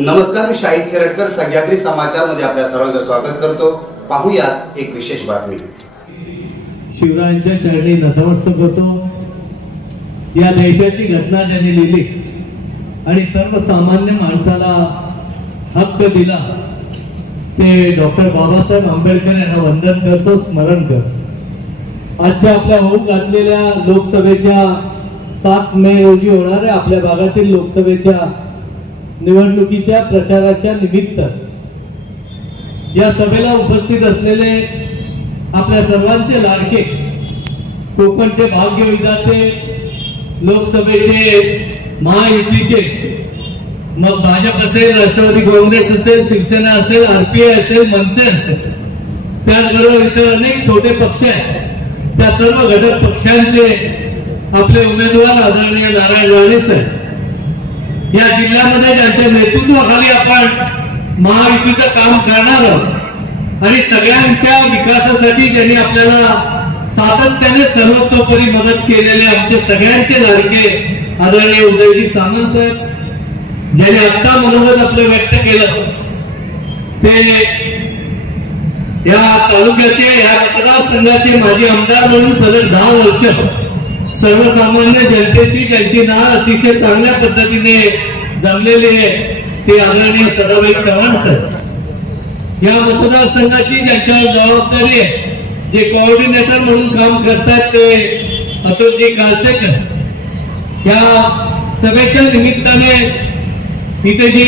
नमस्कार मी शाहिद खेरटकर सह्याद्री समाचारमध्ये आपल्या सर्वांचं स्वागत करतो. पाहूयात एक विशेष बातमी. शिवरायांच्या चरणी नतमस्तक होतो. या देशाची घटना ज्यांनी लिहिली आणि सर्वसामान्य माणसाला हक्क दिला ते डॉक्टर बाबासाहेब आंबेडकर यांना वंदन करतो स्मरण करतो. आजच्या आपल्या होऊ घातलेल्या लोकसभेच्या सात मे रोजी होणाऱ्या आपल्या भागातील लोकसभेच्या निवडणुकीच्या प्रचाराच्या निमित्त या सभेला उपस्थित असलेले आपल्या सर्वांचे लाडके कोकणचे भाग्य विधाते लोकसभेचे महायुतीचे मग भाजप असेल राष्ट्रवादी काँग्रेस असेल शिवसेना असेल आरपीआय असेल मनसे असेल त्याचबरोबर इतर अनेक छोटे पक्ष आहेत. त्या सर्व घटक पक्षांचे आपले उमेदवार आदरणीय नारायण राणे साहेब या जिल्ह्यामध्ये ज्यांच्या नेतृत्वाखाली आपण महायुतीचं काम करणार आणि सगळ्यांच्या विकासासाठी ज्यांनी आपल्याला सातत्याने सर्वतोपरी मदत केलेले आमचे सगळ्यांचे लाडके आदरणीय उदयजी सामंत साहेब ज्यांनी आत्ता मनोगत आपलं व्यक्त केलं ते या तालुक्याचे या मतदारसंघाचे माजी आमदार म्हणून सलग दहा वर्ष सर्वसामान्य जनतेशी ज्यांची नाळ अतिशय चांगल्या पद्धतीने जमलेली आहे ते आदरणीय सदाबाई चव्हाण साहेब. या मतदारसंघाची ज्यांच्यावर जबाबदारी आहे जे कोऑर्डिनेटर म्हणून काम करतात ते अतुलजी कालसेकर. या सभेच्या निमित्ताने इथे जी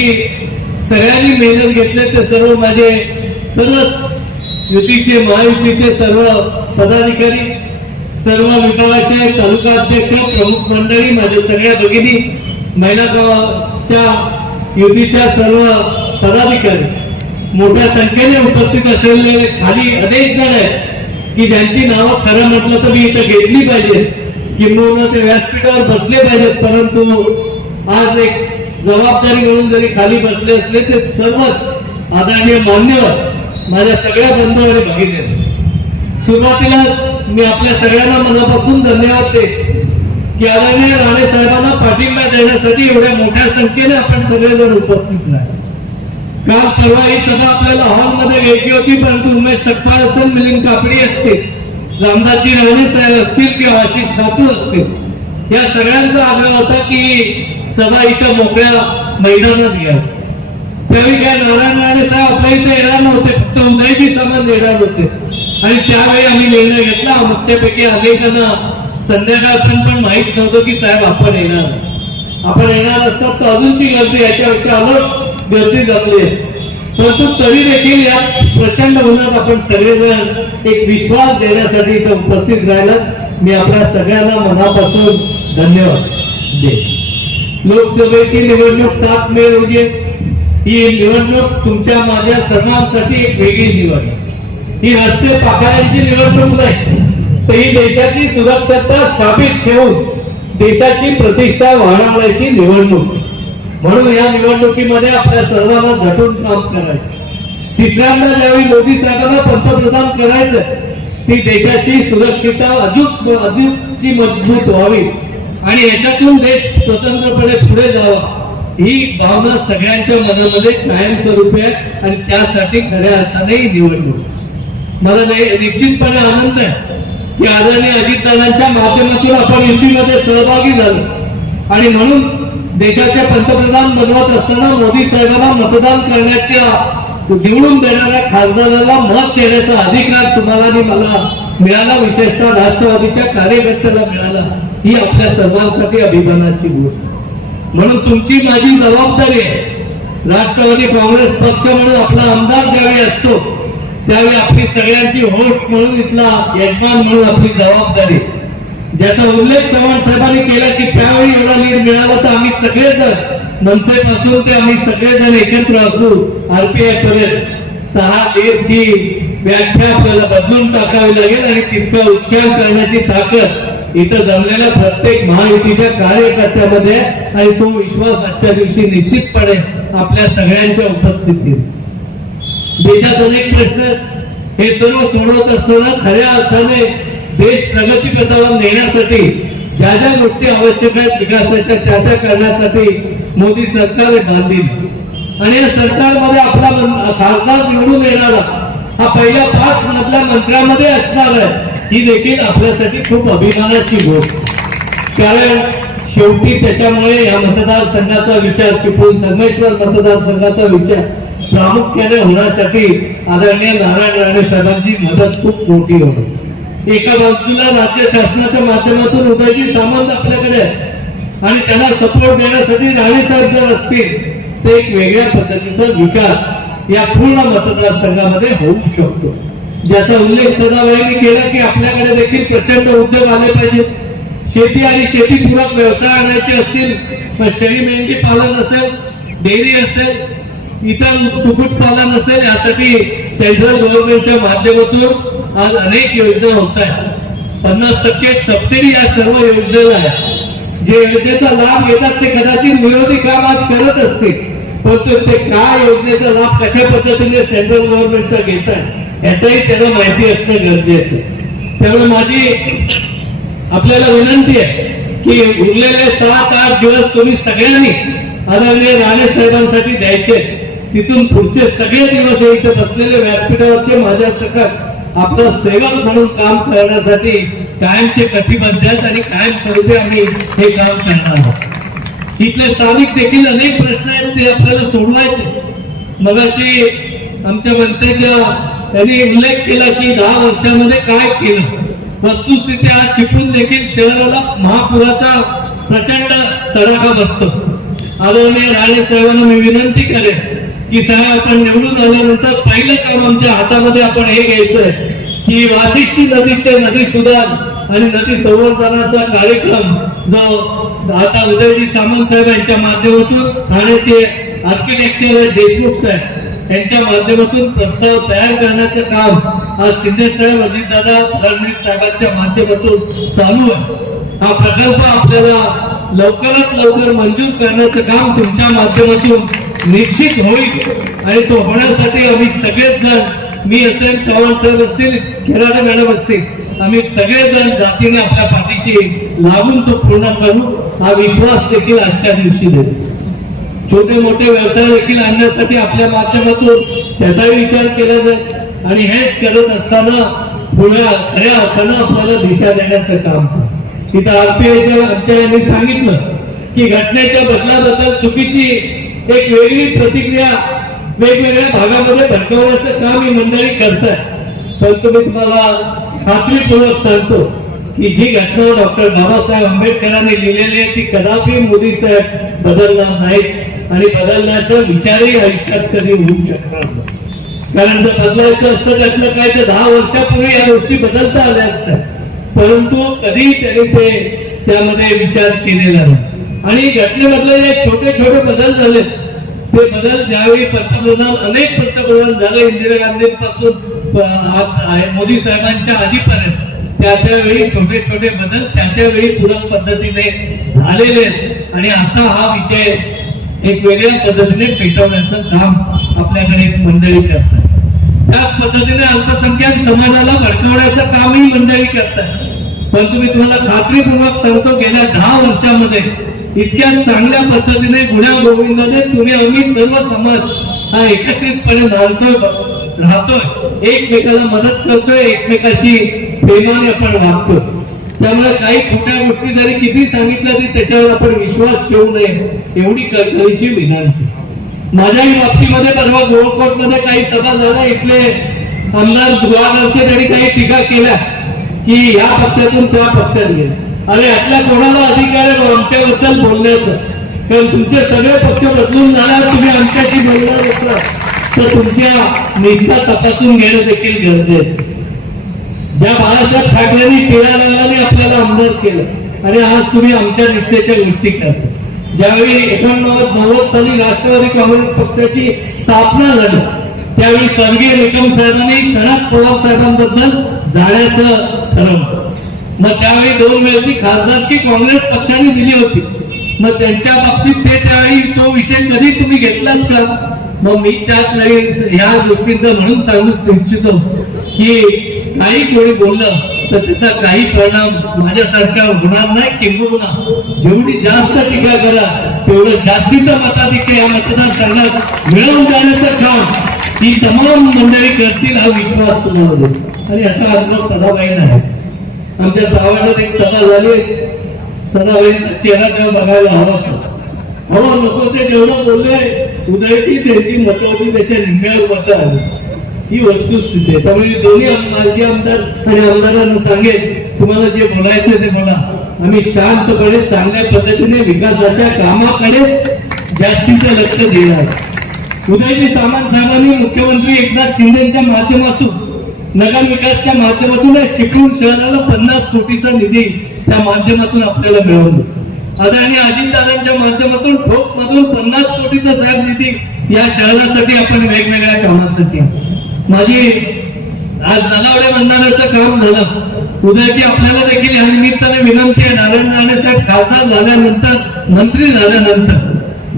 सगळ्यांनी मेहनत घेतले ते सर्व माझे सर्वच युतीचे महायुतीचे सर्व पदाधिकारी सर्व विभागाचे तालुका अध्यक्ष प्रमुख मंडळी माझे सगळ्या भगिनी महिला गावाच्या युतीच्या सर्व पदाधिकारी मोठ्या संख्येने उपस्थित असलेले खाली अनेक जण आहेत की ज्यांची नावं खरं म्हटलं तर मी इथं घेतली पाहिजे. किंबहुना ते व्यासपीठावर बसले पाहिजेत परंतु आज एक जबाबदारी म्हणून जरी खाली बसले असले ते सर्वच आदरणीय मान्यवर माझ्या सगळ्या बंधू आणि भगिनी सुरुवातीलाच मी आपल्या सगळ्यांना मनापासून धन्यवाद दे की आदरणीय राणे साहेबांना पाठिंबा देण्यासाठी एवढ्या मोठ्या संख्येने आपण सगळेजण उपस्थित राहिले काल परवा ही सभा आपल्याला हॉलमध्ये घ्यायची होती परंतु उमेश सकपाळ असेल मिलिंद कापडी असतील रामदासजी राणे साहेब असतील किंवा आशिष ठाकूर असतील. या सगळ्यांचा आग्रह होता की सभा इथं मोकळ्या मैदानात घ्या. त्यावेळी काय नारायण राणे साहेब आपल्या इथे येणार नव्हते फक्त उदयजी सामंत येणार होते. आणि त्यावेळी आम्ही निर्णय घेतला. मग त्यापैकी अनेकांना संध्याकाळपर्यंत पण माहीत नव्हतं की साहेब आपण येणार आपण येणार असतात तर अजूनची गर्दी याच्यापेक्षा अलग गर्दी जमली असते परंतु तरी देखील या प्रचंड उन्हात आपण सगळेजण एक विश्वास देण्यासाठी इथं उपस्थित राहिला. मी आपल्या सगळ्यांना मनापासून धन्यवाद दे लोकसभेची निवडणूक सात मे रोजी ही निवडणूक तुमच्या माझ्या सर्वांसाठी एक वेगळी निवडणूक ही रस्ते पाखाड्यांची निवडणूक नाही तर ही देशाची सुरक्षता स्थापित ठेवून देशाची प्रतिष्ठा वाढवण्याची निवडणूक. म्हणून या निवडणुकीमध्ये आपल्या सर्वांना झटून काम करायचं. तिसऱ्यांदा ज्यावेळी मोदी साहेबांना पंतप्रधान करायचं ती देशाची सुरक्षिता अजूक अजूकची मजबूत व्हावी आणि याच्यातून देश स्वतंत्रपणे पुढे जावा ही भावना सगळ्यांच्या मनामध्ये कायमस्वरूपी आहे आणि त्यासाठी खऱ्या अर्थाने ही निवडणूक. मला निश्चितपणे आनंद आहे. की आदरणीय अजितदादांच्या माध्यमातून आपण युतीमध्ये सहभागी झालो. आणि म्हणून देशाचे पंतप्रधान बनवत असताना मोदी साहेबांना मतदान करण्याच्या निवडून देणाऱ्या खासदाराला मत देण्याचा अधिकार तुम्हाला आणि मला मिळाला. विशेषतः राष्ट्रवादीच्या कार्यकर्त्याला मिळाला. ही आपल्या सर्वांसाठी अभिमानाची गोष्ट. म्हणून तुमची माझी जबाबदारी आहे. राष्ट्रवादी काँग्रेस पक्ष म्हणून आपला आमदार ज्यावेळी असतो त्यावेळी आपली सगळ्यांची होस्ट म्हणून इथला यजमान म्हणून आपली जबाबदारी. ज्याचा उल्लेख चव्हाण साहेबांनी केला की त्यावेळी एवढा लीड मिळाला तर आम्ही सगळेजण मनसेपासून ते आम्ही सगळेजण एकत्र असू आरपीआय पर्यंत. तर हा लीडची व्याख्या आपल्याला बदलून टाकावी लागेल आणि तितका उच्चार करण्याची ताकद इथं जमलेल्या प्रत्येक महायुतीच्या कार्यकर्त्यामध्ये आणि तो विश्वास आजच्या दिवशी निश्चितपणे आपल्या सगळ्यांच्या उपस्थितीत देशात अनेक प्रश्न हे सर्व सोडवत असताना खऱ्या अर्थाने देश प्रगतीपथावर नेण्यासाठी ज्या ज्या गोष्टी आवश्यक आहेत विकासाच्या त्या त्या करण्यासाठी मोदी सरकार बांधील आणि या सरकारमध्ये आपला खासदार निवडून येणारा हा पहिल्या पाच मधल्या मंत्र्यामध्ये असणार आहे ही देखील आपल्यासाठी खूप अभिमानाची गोष्ट. कारण शेवटी त्याच्यामुळे या मतदारसंघाचा विचार चिपळूण संगमेश्वर मतदारसंघाचा विचार प्रामुख्याने होण्यासाठी आदरणीय नारायण राणे साहेबांची मदत खूप मोठी होती. एका बाजूला राज्य शासनाच्या माध्यमातून उदयजी सामंत आपल्याकडे आणि त्यांना सपोर्ट देण्यासाठी राणे साहेब जर असतील तर एक वेगळ्या पद्धतीचा विकास या पूर्ण मतदारसंघामध्ये होऊ शकतो. ज्याचा उल्लेख सदाबाईंनी केला की आपल्याकडे देखील प्रचंड उद्योग आले पाहिजेत. शेती आणि शेतीपूरक व्यवसाय आणायचे असतील मग शेळी मेंढी पालन असेल डेअरी असेल इतर कुक्कुटपालन असेल यासाठी सेंट्रल गव्हर्नमेंटच्या माध्यमातून आज अनेक योजना होत आहेत. पन्नास टक्के सबसिडी या सर्व योजनेला आहे. जे योजनेचा लाभ घेतात ते कदाचित विरोधी काम आज करत असतील. परंतु ते काय योजनेचा लाभ कशा पद्धतीने सेंट्रल गव्हर्नमेंटचा घेत आहे याचंही त्यांना माहिती असणं गरजेचं त्यामुळे माझी आपल्याला विनंती आहे की उरलेले सात आठ दिवस तुम्ही सगळ्यांनी आदरणीय राणे साहेबांसाठी द्यायचे तिथून पुढचे सगळे दिवस इथे बसलेले व्यासपीठावरचे माझ्या सकट आपला सेवक म्हणून काम करण्यासाठी कायमचे कटिबद्ध आहेत आणि कायम स्वरूपी आम्ही हे काम करणार आहोत. इथले स्थानिक देखील अनेक प्रश्न आहेत ते आपल्याला सोडवायचे. मगाशी आमच्या मनसेच्या त्यांनी उल्लेख केला की दहा वर्षामध्ये काय केलं? वस्तुस्थिती आज चिपून देखील शहराला महापुराचा प्रचंड तडाखा बसतो. आदरणीय राणे साहेबांना मी विनंती करेन की साहेब आपण निवडून आल्यानंतर पहिलं काम आमच्या हातामध्ये आपण हे घ्यायचंय की वाशिष्ठी नदीचे नदी सुधार आणि नदी संवर्धनाचा कार्यक्रम जो आता उदयजी सामंत साहेब यांच्या माध्यमातून ठाण्याचे आर्किटेक्चर देशमुख साहेब यांच्या माध्यमातून प्रस्ताव तयार करण्याचं काम आज शिंदे साहेब अजितदादा फडणवीस साहेबांच्या माध्यमातून चालू आहे. हा प्रकल्प आपल्याला लवकरात लवकर मंजूर करण्याचं काम तुमच्या माध्यमातून निश्चित होईल. आणि तो होण्यासाठी आम्ही सगळेच जण मी असेल चव्हाण साहेब असतील खेराडे मॅडम असतील आम्ही सगळेजण जातीने आपल्या पाठीशी लागून तो पूर्ण करू हा विश्वास देखील आजच्या दिवशी देतो छोटे मोठे व्यवसाय देखील आणण्यासाठी आपल्या माध्यमातून त्याचाही विचार केला जाईल. आणि हेच करत असताना पुढे खऱ्या अर्थानं आपल्याला दिशा देण्याचं काम तिथं आरपीआयच्या आमच्या यांनी सांगितलं की घटनेच्या बदलाबद्दल चुकीची एक वेगळी प्रतिक्रिया वेगवेगळ्या भागामध्ये भटकवण्याचं काम ही मंडळी करताय परंतु मी तुम्हाला खात्रीपूर्वक सांगतो की जी घटना डॉक्टर बाबासाहेब आंबेडकरांनी लिहिलेली आहे ती कदापि मोदी साहेब बदलणार नाहीत आणि बदलण्याचा विचारही आयुष्यात कधी होऊ शकणार नाही. कारण जर बदलायचं असतं त्यातलं काय तर दहा वर्षापूर्वी या गोष्टी बदलता आल्या असत्या. परंतु कधी त्यांनी ते त्यामध्ये विचार केलेला नाही. आणि घटनेमधले जे छोटे छोटे बदल झाले ते बदल ज्यावेळी पंतप्रधान अनेक पंतप्रधान झाले इंदिरा गांधींपासून मोदी साहेबांच्या आधीपर्यंत त्या त्यावेळी छोटे छोटे बदल त्या त्यावेळी पूरक पद्धतीने झालेले आणि आता हा विषय एक वेगळ्या पद्धतीने पेटवण्याचं काम आपल्याकडे मंडळी मंडळी करतात त्याच पद्धतीने अल्पसंख्याक समाजाला भडकवण्याचं कामही मंडळी करतात परंतु मी तुम्हाला खात्रीपूर्वक सांगतो गेल्या दहा वर्षामध्ये इतक्या चांगल्या पद्धतीने गुण्या गोविंदाने तुम्ही आम्ही सर्व समाज हा एकत्रितपणे नांदतोय राहतोय. एकमेकाला मदत करतोय एकमेकाशी प्रेमाने आपण वागतोय. त्यामुळे काही खोट्या गोष्टी जरी किती सांगितल्या तरी त्याच्यावर आपण विश्वास ठेवू नये एवढी कळकळीची विनंती. माझ्याही बाबतीमध्ये परवा गोळकोटमध्ये काही सभा झाल्या इथले आमदार दुवागावचे त्यांनी काही टीका केल्या की या पक्षातून त्या पक्षात गेल्या आणि यातल्या कोणाला अधिकार आहे आमच्याबद्दल बोलण्याचं? कारण तुमचे सगळे पक्ष बदलून जाणार तुम्ही आमच्याशी बोलणार असला तर तुमच्या निष्ठा तपासून घेणं देखील गरजेचं. ज्या बाळासाहेब ठाकरेंनी टिळा लावल्याने आपल्याला आमदार केलं आणि आज तुम्ही आमच्या निष्ठेच्या गोष्टी करता. ज्यावेळी एकोणनव्वद नव्वद साली राष्ट्रवादी काँग्रेस पक्षाची स्थापना झाली त्यावेळी स्वर्गीय निकम साहेबांनी शरद पवार साहेबांबद्दल जाण्याचं ठरवलं. मग त्यावेळी दोन वेळची खासदारकी काँग्रेस पक्षाने दिली होती. मग त्यांच्या बाबतीत ते त्यावेळी तो विषय कधी तुम्ही घेतलात का? मग मी त्याच वेळी ह्या गोष्टींचं म्हणून सांगू इच्छितो की काही कोणी बोललं तर त्याचा काही परिणाम माझ्यासारखा होणार नाही किंबहुना. जेवढी जास्त टीका करा तेवढं जास्तीचं मताधिक्य या मतदारसंघात मिळवून जाण्याचं काम ही तमाम मंडळी करतील हा विश्वास तुम्हाला देतो. आणि याचा अनुभव सदाबाईंना आहे आमच्या सावंडात एक सभा झाली. सदाबाईंचा चेहरा तेव्हा बघायला हवा होता. हो नको ते जेवढं बोलले उदयची त्यांची मतं होती त्याच्या निम्म्यावर मतं आली ही वस्तुस्थिती आहे. त्यामुळे दोन्ही माजी आमदार आणि आमदारांना सांगेल तुम्हाला जे बोलायचं ते बोला. आम्ही शांतपणे चांगल्या पद्धतीने विकासाच्या कामाकडेच जास्तीचं लक्ष देणार उदयजी सामान साहेबांनी मुख्यमंत्री एकनाथ शिंदेच्या माध्यमातून नगर विकासच्या माध्यमातून या चिपळूण शहराला पन्नास कोटीचा निधी त्या माध्यमातून आपल्याला मिळवून आदरणीय अजितदादांच्या माध्यमातून ठोक मधून पन्नास कोटीचा साहेब निधी या शहरासाठी आपण वेगवेगळ्या कामांसाठी माझी आज नलावड्या बंधाऱ्याचं काम झालं. उद्याची आपल्याला देखील या निमित्ताने विनंती आहे नारायण राणे साहेब खासदार झाल्यानंतर मंत्री झाल्यानंतर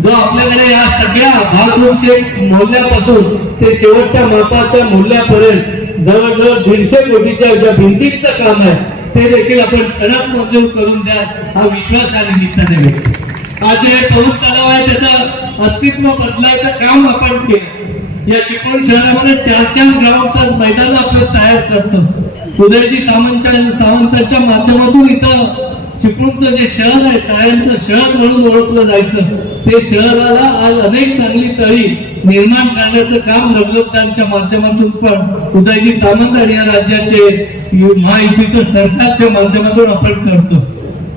जो आपल्याकडे या सगळ्या भागपूर शेठ मोहल्ल्यापासून ते शेवटच्या मापाच्या मोहल्ल्यापर्यंत जवळजवळ दीडशे कोटीच्या ज्या भिंतींचं काम आहे ते देखील आपण क्षणात मंजूर करून द्या हा विश्वास या निमित्ताने व्यक्त आज जे पवन तलाव आहे त्याचं अस्तित्व बदलायचं काम आपण केलं. या चिपळूण शहरामध्ये चार चार ग्राउंड मैदान आपण तयार करतो. उदयजी सामंतच्या सावंतांच्या माध्यमातून इथं चिपळूणचं जे शहर आहे टाळ्यांचं शहर म्हणून ओळखलं जायचं. ते शहराला आज अनेक चांगली तळी निर्माण करण्याचं काम रघुनाथांच्या माध्यमातून पण उदयजी सामंत आणि या राज्याचे महायुतीच्या सरकारच्या माध्यमातून आपण करतो.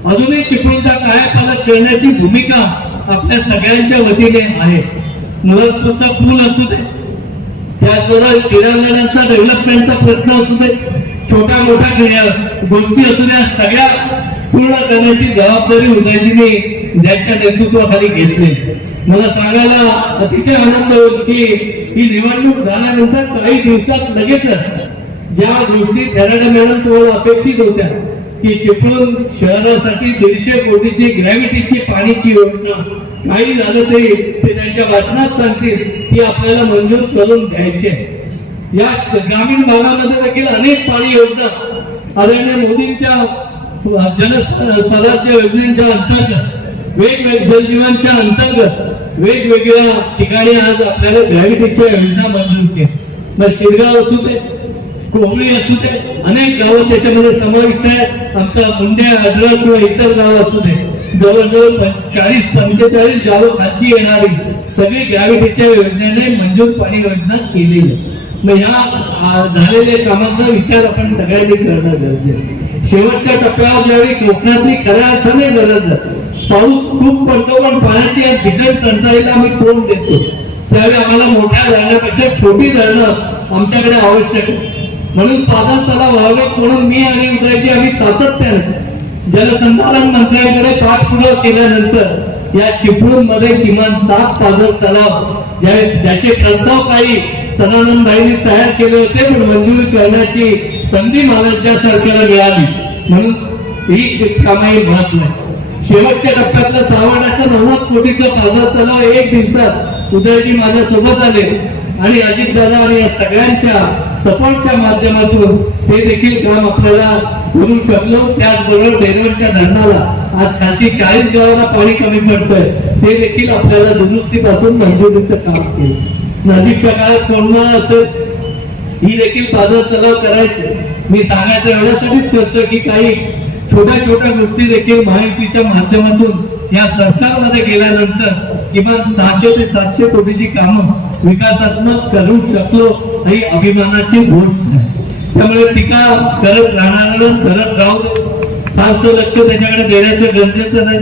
अजूनही चिपळूणचा कायापालट करण्याची भूमिका आपल्या सगळ्यांच्या वतीने आहे. मुलापूरचा पूल असू दे त्याचबरोबर क्रीडांगणांचा डेव्हलपमेंटचा प्रश्न असू दे छोट्या मोठ्या गोष्टी असू द्या सगळ्या पूर्ण करण्याची जबाबदारी उदयजीने ज्यांच्या नेतृत्वाखाली घेतली. मला सांगायला अतिशय आनंद होईल की ही निवडणूक झाल्यानंतर काही दिवसात लगेचच ज्या गोष्टी ठराडा मॅडम तुम्हाला अपेक्षित होत्या की चिपळूण शहरासाठी दीडशे कोटीची ग्रॅव्हिटीची पाण्याची योजना. काही झालं तरी ते त्यांच्या भाषणात सांगतील की आपल्याला मंजूर करून घ्यायचे. या ग्रामीण भागामध्ये देखील अनेक पाणी योजना आदरणीय मोदींच्या जन स्वराज्य योजनेच्या अंतर्गत वेगवेगळ्या जलजीवनच्या अंतर्गत वेगवेगळ्या ठिकाणी आज आपल्याला ग्रॅव्हिटीच्या योजना मंजूर केल्या. मग शिरगाव असू दे कोहळी असू दे अनेक गावं त्याच्यामध्ये समाविष्ट आहेत. आमचा मुंड्या अडरा किंवा इतर गाव असू दे जवळजवळ चाळीस पंचेचाळीस गावं खालची येणारी सगळी ग्रॅव्हिटीच्या योजनेने मंजूर पाणी योजना केलेली मग ह्या झालेल्या कामाचा विचार आपण सगळ्यांनी करणं गरजेचं शेवटच्या टप्प्यावर ज्यावेळी कोकणातली खऱ्या अर्थाने गरज जाते पाऊस खूप पडतो पण पाण्याची आज भीषण टंचाईला आम्ही तोंड देतो. त्यावेळी आम्हाला मोठ्या धरणापेक्षा छोटी धरणं आमच्याकडे आवश्यक म्हणून पादल तलाव व्हावेत म्हणून मी आणि उदयची आम्ही सातत्याने जलसंधारण मंत्र्यांकडे पाठपुरावा केल्यानंतर या चिपळूणमध्ये किमान सात पाजर तलाव ज्या- ज्याचे प्रस्ताव काही सदानंदभाईंनी तयार केले होते पण मंजुरी करण्याची संधी महाराजच्या सरकारला मिळाली. म्हणून ही कामाही महत्त्व नाही. शेवटच्या टप्प्यातलं सावण्याचं नव्वद कोटीचं पाझर तलाव एक दिवसात उदयजी माझ्या सोबत आले. आणि अजितदादा आणि या सगळ्यांच्या सपोर्टच्या माध्यमातून ते देखील काम आपल्याला करू शकलो. त्याचबरोबर डेरवरच्या धरणाला आज खालची चाळीस गावाला पाणी कमी पडतंय. ते देखील आपल्याला दुरुस्तीपासून मंजुरीचं काम केलं नजीकच्या काळात कोण असेल ही देखील पादर तलाव करायचे. मी सांगायचं एवढ्यासाठीच करतो की काही छोट्या छोट्या गोष्टी देखील महायुतीच्या माध्यमातून या सरकारमध्ये गेल्यानंतर किमान सहाशे ते सातशे कोटीची कामं विकासात्मक करू शकलो ही अभिमानाची गोष्ट आहे. त्यामुळे टीका करत राहणार करत राहू दे. फारसं लक्ष त्याच्याकडे देण्याचं गरजेचं नाही.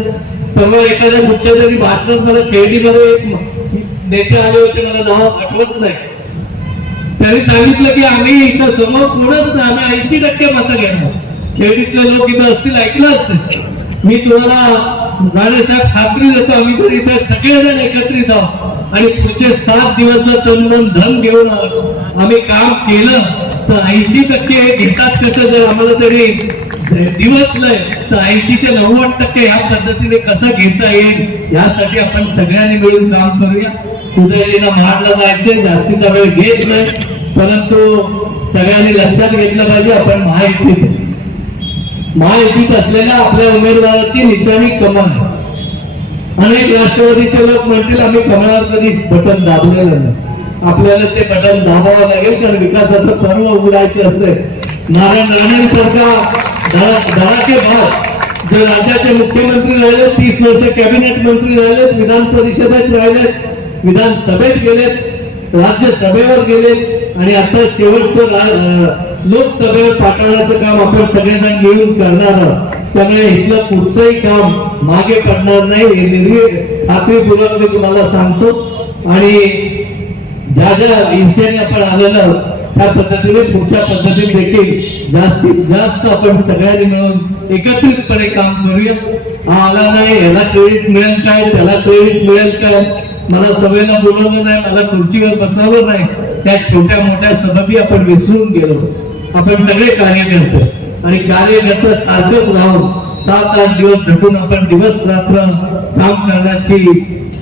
परवा एखाद्या कुठच्या तरी भाषणात मला खेळडीमध्ये एक नेते आले होते मला नाव आठवत नाही. त्यांनी सांगितलं की आम्ही इथं समोर कोणच नाही आम्ही ऐंशी टक्के मतं घेणार. खेडीतले लोक इथं असतील ऐकलं असेल. मी तुम्हाला राणेसाहेब खात्री देतो आम्ही जर इथे सगळेजण एकत्रित आहोत आणि पुढचे सात दिवस जर तन मन धन घेऊन आम्ही काम केलं तर ऐंशी टक्के घेतात कसं? जर आम्हाला तरी दिवसलंय तर ऐंशी ते नव्वद टक्के ह्या पद्धतीने कसं घेता येईल? यासाठी आपण सगळ्यांनी मिळून काम करूया. उदयजीला महाडला जायचंय जास्तीचा वेळ घेत नाही. परंतु सगळ्यांनी लक्षात घेतलं पाहिजे आपण महायुतीत महायुतीत असलेल्या आपल्या उमेदवाराची निशाणी कमल आहे. अनेक राष्ट्रवादीचे लोक म्हणतील आम्ही कमळावर कधी बटन दाबलेलं नाही. आपल्याला ते बटन दाबावं लागेल कारण विकासाचं पर्व उघडायचं असेल. नारायण राणे सारखा धडाके भाग जे राज्याचे मुख्यमंत्री राहिले तीस वर्ष कॅबिनेट मंत्री राहिलेत विधान परिषदेत राहिलेत विधानसभेत गेलेत राज्यसभेवर गेलेत आणि आता शेवटचं लोकसभेवर पाठवण्याचं काम आपण सगळेजण मिळून करणार आहोत. त्यामुळे इथलं पुढचंही काम मागे पडणार नाही हे निर्वी खात्रीपूर्वक मी तुम्हाला सांगतो. आणि ज्या ज्या ईर्षेने आपण आलेलो आहोत त्या पद्धतीने पुढच्या पद्धतीने देखील जास्तीत जास्त आपण सगळ्यांनी मिळून एकत्रितपणे काम करूया. हा आला नाही याला क्रेडिट मिळेल काय त्याला क्रेडिट मिळेल काय? मला सभेला बोलवलं नाही मला खुर्चीवर बसवलं नाही. त्या छोट्या मोठ्या सबबी आपण विसरून गेलो. आपण सगळे कार्यकर्ते आणि कार्यकर्ते सारखंच राहून सात आठ दिवस झटून आपण दिवस रात्र काम करण्याची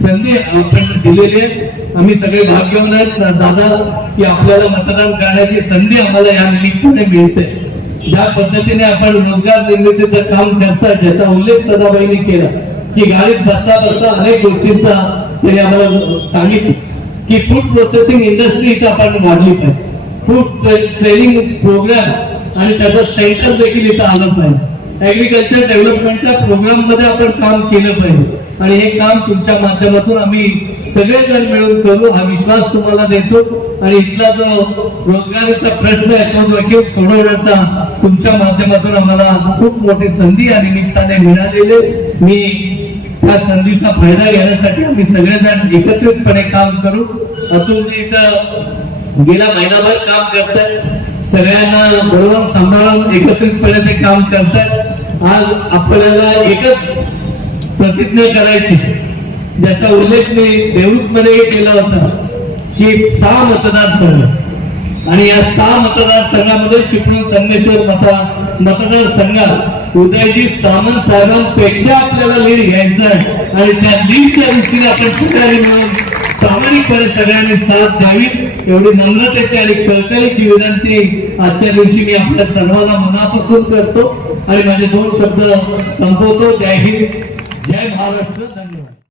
संधी आपण दिलेली आहे. आम्ही सगळे भाग्यवान आहेत. दादा की आपल्याला मतदान करण्याची संधी आम्हाला या निमित्ताने मिळते. ज्या पद्धतीने आपण रोजगार निर्मितीचं काम करतात ज्याचा उल्लेख सदाबाईंनी केला की गाडीत बसता बसता अनेक गोष्टींचा त्यांनी आम्हाला सांगितलं की फूड प्रोसेसिंग इंडस्ट्री इथं आपण वाढली पाहिजे. फूड ट्रेनिंग प्रोग्राम आणि त्याचं सेंटर देखील इथं आलं पाहिजे. ऍग्रिकल्चर डेव्हलपमेंटच्या प्रोग्राममध्ये आपण काम केलं पाहिजे. आणि हे काम तुमच्या माध्यमातून आम्ही सगळेजण मिळून करू हा विश्वास तुम्हाला देतो. आणि इथला जो रोजगाराचा प्रश्न आहे तो देखील सोडवण्याचा तुमच्या माध्यमातून आम्हाला खूप मोठी संधी या निमित्ताने मिळालेले मी त्या संधीचा फायदा घेण्यासाठी आम्ही सगळेजण एकत्रितपणे काम करू. अतुलजी इथं गेला महिनाभर काम करतात सगळ्यांना बरोबर सांभाळून एकत्रितपणे ते काम करतात आज आपल्याला एकच प्रतिज्ञा करायची. ज्याचा उल्लेख मी देवरूप केला होता की सहा मतदारसंघ आणि या सहा मतदारसंघामध्ये चिपळूण संगमेश्वर मता मतदारसंघात उदयजी सामंत साहेबांपेक्षा आपल्याला लीड घ्यायचं आहे. आणि त्या लीडच्या दृष्टीने आपण सगळ्यांनी मिळून प्रामाणिकपणे सगळ्यांनी साथ द्यावी. एवढी नम्रतेची आणि कळकळीची विनंती आजच्या दिवशी मी आपल्या सर्वांना मनापासून करतो. आणि माझे दोन शब्द संपवतो. जय हिंद. जय महाराष्ट्र. धन्यवाद.